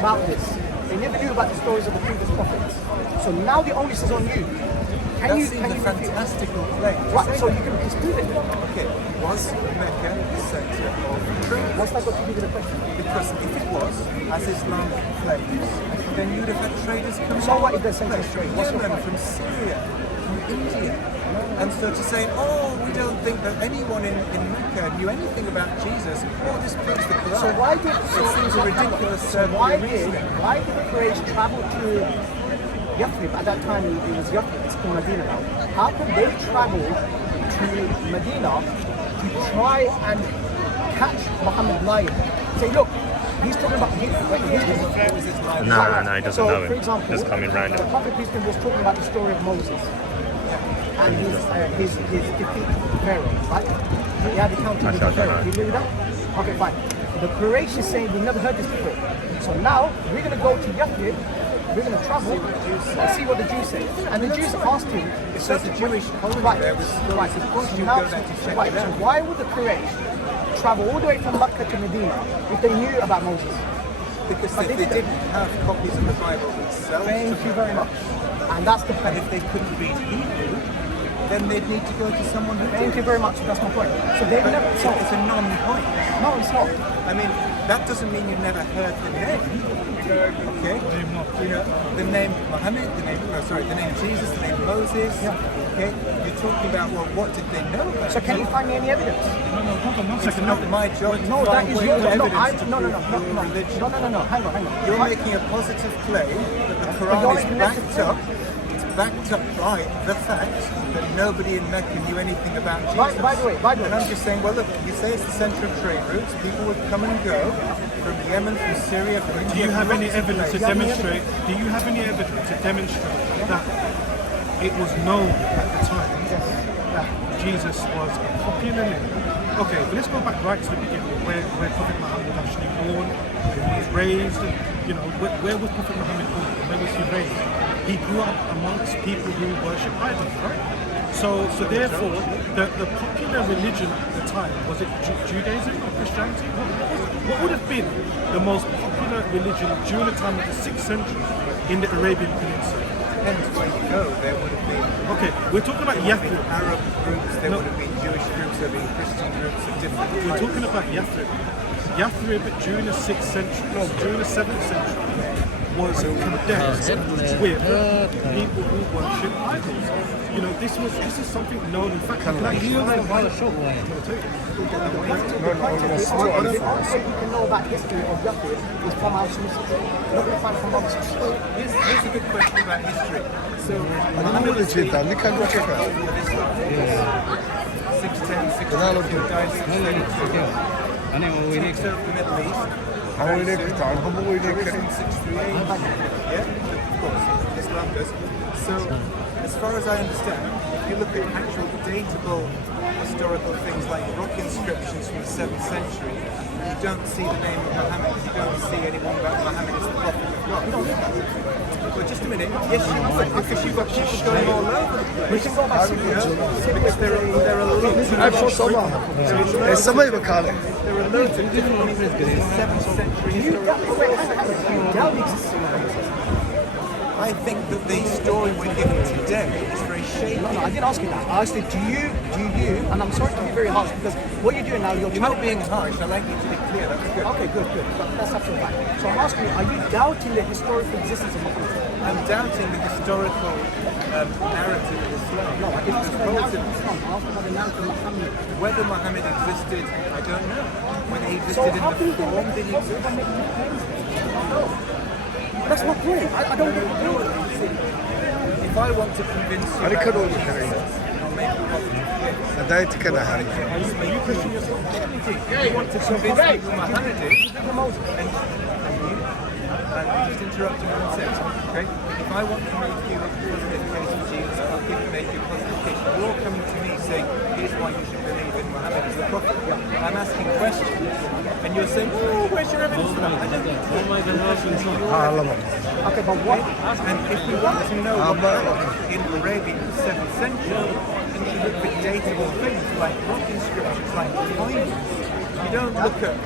about this. They never knew about the stories of the previous prophets. So now the onus is on you. That seems a fantastical claim. Right, so you can disprove it. Okay, was Mecca the centre of trade? What's that got to do with the question? Because if it was, as Islam claims, then you'd have had traders come So what if they're centre of trade? What's your Yemen, point? from Syria, from India. And so to say, oh, we don't think that anyone in Mecca knew anything about Jesus, oh, this proves the Quran. So why did it seems a ridiculous why did reasoning. the Quraysh travel to Yathrib? At that time it was Yathrib, it's called Medina now. How could they travel to Medina to try and catch Muhammad lying? Say, look, he's talking about No, he doesn't so, know him. For example, Just coming random. the Prophet Peace be upon him was talking about the story of Moses and his defeat of Pharaoh, right? He had encountered with Actually, I don't Pharaoh. know. Do you agree with that? Okay, fine. The Quraysh is saying we've never heard this before. So now we're going to go to Yathrib, we're going to travel and see what the Jews say. And the Jews asked him, If there's a Jewish colony right, there with stories, right. of course So you'd now- go there to check right, it so out. why would the Quraysh travel all the way from Mecca to Medina if they knew about Moses? Because But if they they didn't have copies of the Bible themselves, Thank you very much. And that's the and point. if they couldn't read Hebrew, then they'd need to go to someone who Thank did. you very much. That's my point. So they've But never. So, it's a non-point. no, it's not. I mean, that doesn't mean you've never heard the name. Okay? You know, the name Muhammad, the name Jesus, the name Moses. Okay? You're talking about, well, what did they know about? So can you find me any evidence? It's not my job to No, that find is way your of job. No, evidence to no, prove no, your religion. no. Hang on. You're making a positive claim that the you're Quran is making backed a- up. It's backed up by the fact that nobody in Mecca knew anything about Jesus. By the way, And I'm just saying, well, look, you say it's the centre of trade routes. People would come and go from Yemen, from Syria, from India. Do you have from any lots of evidence to places. demonstrate? Do you have any evidence to demonstrate that it was known at the time that Jesus was a popular name? Okay, but let's go back right to the beginning, where Prophet Muhammad was actually born, where he was raised. You know, where was Prophet Muhammad born? Where was he raised? He grew up amongst people who worship idols, right? So therefore, the popular religion at the time, was it Judaism or Christianity? What would have been the most popular religion during the time of the 6th century in the Arabian Peninsula? Depends where you go. There would have been Okay, we're talking about Yathrib. Arab groups, there No. would have been Jewish groups, there would have been Christian groups of different We're types. talking about Yathrib. Yathrib during the 6th century, no, during the 7th century, was condemned with people who worship idols. You know, this is something known. In fact, The point is, the only way you can know about history of Yathrib is from our sources. Not going to find from other sources. Here's a good question about history. So, Muhammad is the prophet of Islam. 610, 610, died 632. Takes over the Middle East. How will they start? How will they Jerusalem 638. Yeah, of course, Islam does. So, as far as I understand, if you look at actual datable historical things like rock inscriptions from the 7th century, you don't see the name of Muhammad. You don't see anyone about Muhammad as the prophet of God. Well, just a minute. Yes, you would, because you've got people going all over the place. We can go by Because there are loads of Somebody will call it. there are loads of different 7th century historical. I think that the story we're given today is very shaky. No, I didn't ask you that. I asked you, do you, and I'm sorry to be very harsh because what you're doing now, you're You're trying not being harsh. I like you to be clear. That's good. Okay, good. That's absolutely fine. So I'm asking you, are you doubting the historical existence of Muhammad? I'm doubting the historical narrative of Islam. No, I didn't ask about the narrative of Islam. I asked about the narrative of Muhammad. Whether Muhammad existed, I don't know. Whether he So existed how in can you the then form make that he how can you then make these claims? No. That's my point. I don't get it. If I want to convince you How about can what you he do it? says, I'll make a positive claim. Hidayet kana hal. Are you Christian yourself? If you want to convince me who Muhammad is, and you, just interrupt me 1 second, okay? If I want to make you a positive case for Jesus, I'll make you a positive case. You're coming to me saying, here's why you should believe in Muhammad as the prophet. I'm asking questions, and you're saying, oh, where's your evidence for that? I don't need to. Ağlama. Okay, but what? And if we want to know what happened in Arabia in the 7th century, then you look at datable things like rock inscriptions, like coins. You don't look at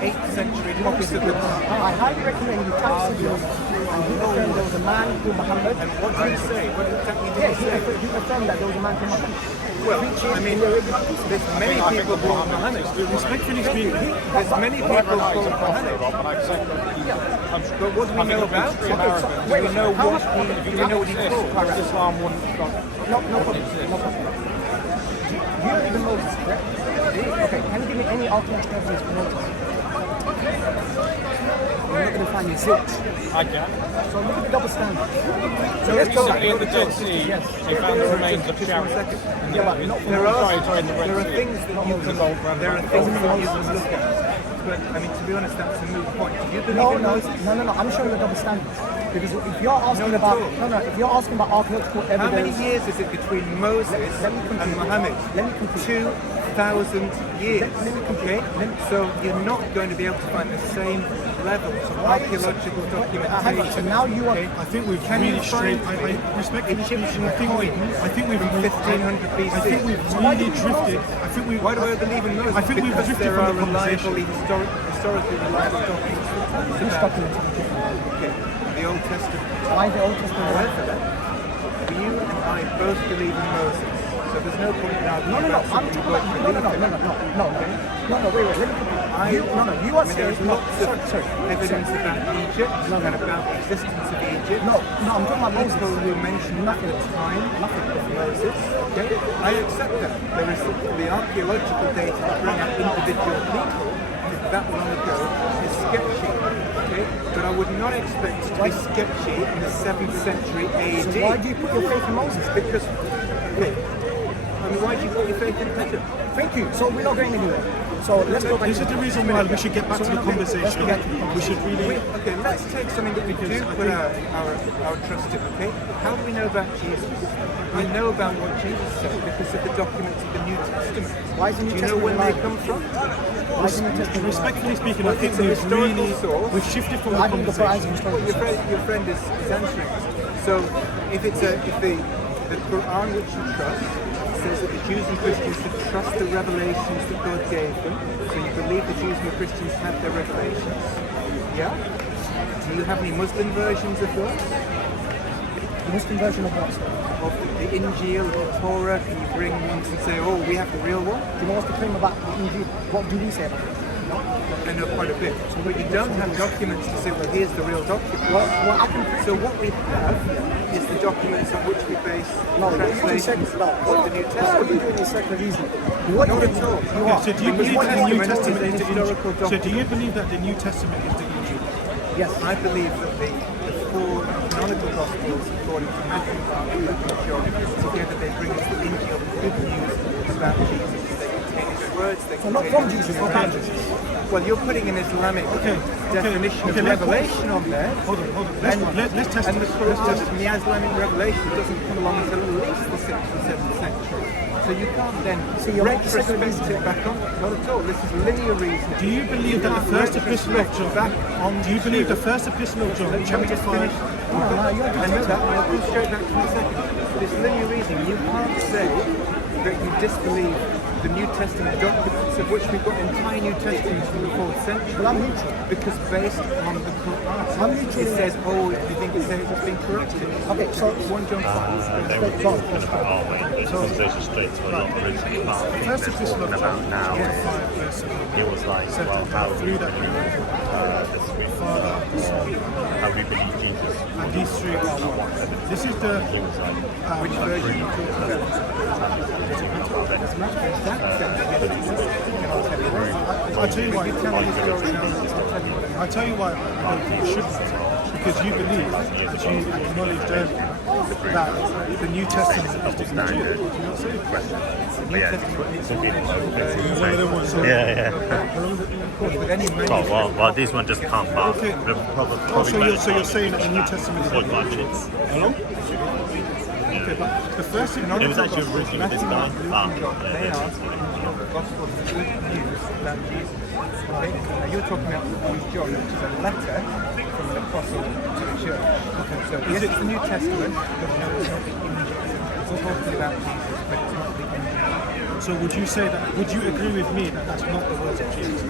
8th century copies of the Quran. I highly recommend you type Sidious and he affirmed there was a man called Muhammad. And what did he say? What exactly did Yeah, he say? he affirmed that there was a man called Muhammad. Well, I mean, there's many people called Muhammad. Respectfully speaking, There's many people called Muhammad. But what do we know about him? Do we know what he taught? Islam wouldn't stop. No problem. No problem. You believe in Moses, correct? Okay, can you give me any alternative evidence for Moses? You're not going to find me zilch. I can. So look at the double standard. So let's go recently in the Dead Sea, Yes. they found the remains of Just one chariots. second. Yeah, but not from There Moses. are in the Red Sea. things that you can look at. But I mean, to be honest, that's a moot point. Do you believe No, in no, Moses? no. I'm showing the double standards. Because if you're asking about if you're asking about archaeological evidence, How many years is it between Moses Let me complete. and Muhammad? Let me complete. 2,000 years. Let me complete. Okay? So you're not going to be able to find the same levels of archaeological So documentation. now you are. I think we've Can you really strayed. find I respectfully speaking, Egyptian I think we've from 1500 BC? I think we've really drifted. I think we. Why do I believe in Moses? I think we've because drifted there from are the conversation. historically reliable documents that tell us Which about document are you talking about? okay, the Old Testament. Why the Old Testament? However, you and I both believe in Moses, so there's no point in arguing No. about I'm something talking we about both no. believe in. Wait. Let me complete. You are saying There's lots of sorry. evidence about Egypt and about the existence of Egypt. No, I'm talking about Moses. People who mention Nothing. the time of Moses. Okay? I accept that. There is the archaeological data to bring out individual people that long ago is sketchy. Okay? But I would not expect it to be sketchy in the 7th century AD. So why do you put your faith in Moses? Because, okay, I mean, why do you put your faith in Peter? Thank you. So we're not going anywhere. So let's go back. This is the reason why we should get back to the conversation. We should really. Okay, let's take something that we do put our trust in, okay? How do we know about Jesus? We know about what Jesus said because of the documents of the New Testament. Why is the New Do you know Testament when they reliable? come from? Why is the New Testament Respectfully speaking, I Well, think it's a we've historical really source. we've shifted from the I think the Quran is conversation. historical. Your friend is answering this. So if the Quran which you trust says that the Jews and Christians should trust the revelations that God gave them, so you believe the Jews and the Christians have their revelations. Yeah? Do you have any Muslim versions of those? The Muslim version of what? Of the Injil, of the Torah? Can you bring ones and say, oh, we have the real one? Do you know what's the claim about the Injil? What do we say about it? I know quite a bit. But you don't have documents to say, well, here's the real document. Well, I can prove. So what we have is the documents on which we base No, you're using translations secular. of the New What Testament. you're doing is secular reasoning. What Not you at all. You are. So do you believe What that the New Testament is Testament a is the historical Injil? So do you document. believe that the New Testament is the Injil? Yes. I believe that the four canonical Gospels, according to Matthew, Mark, Luke, and John, together they bring us the Injil, the good news about Jesus. They contain his words. They So not contain from his Jesus, commands. from Jesus. Well, you're putting an Islamic definition of revelation on there. Hold on. Let's test And the this. Quran and the Islamic revelation doesn't come along until at least the 6th and 7th century. So you can't then So you're not secular retrospect it back on. Not at all. This is linear reasoning. Do you believe that the can't first epistle of retrospect back John? Do you believe the first epistle of John, Let me chapter just 5? finish. No, you're I know that, and I'll come straight back to my second. But it's linear reasoning. You can't say that you disbelieve the New Testament documents, of which we've got entire New Testaments from the 4th century. Well, I'm neutral. Because based on the Quran, I'm neutral. it says, oh, you think it says it's been corrupted. Okay, so 1 John 5. They were talking about our way. This goes straight to a lot of original part. The first epistle of Talking John, about now. chapter 5, verse 7. It was like, Said well, that how there are three that you the three Father, the Son, how we believe Jesus. and these three are one. This is the He was like, Which version are you talking about? I tell you why. You tell me the story now, I'll tell you what I I tell you why I don't think you shouldn't. Because you believe that you acknowledged earlier that the New Testament is the Injil. Do you not say? One of them ones. So yeah. with any manuscript. Well, this one just can't pass. Okay. The probably Oh, so you're saying that the New Testament is quite much. It's, Hello? Okay, but the first thing it was actually originally this guy. They are the Gospels of good news about Jesus. Okay? Now you're talking about John, which is a letter from an apostle to the church. Okay, so yes, it's the New Testament, but no, it's not the Injil. It's talking about Jesus, but it's not the Injil. So would you say that? Would you agree with me that that's not the words of Jesus?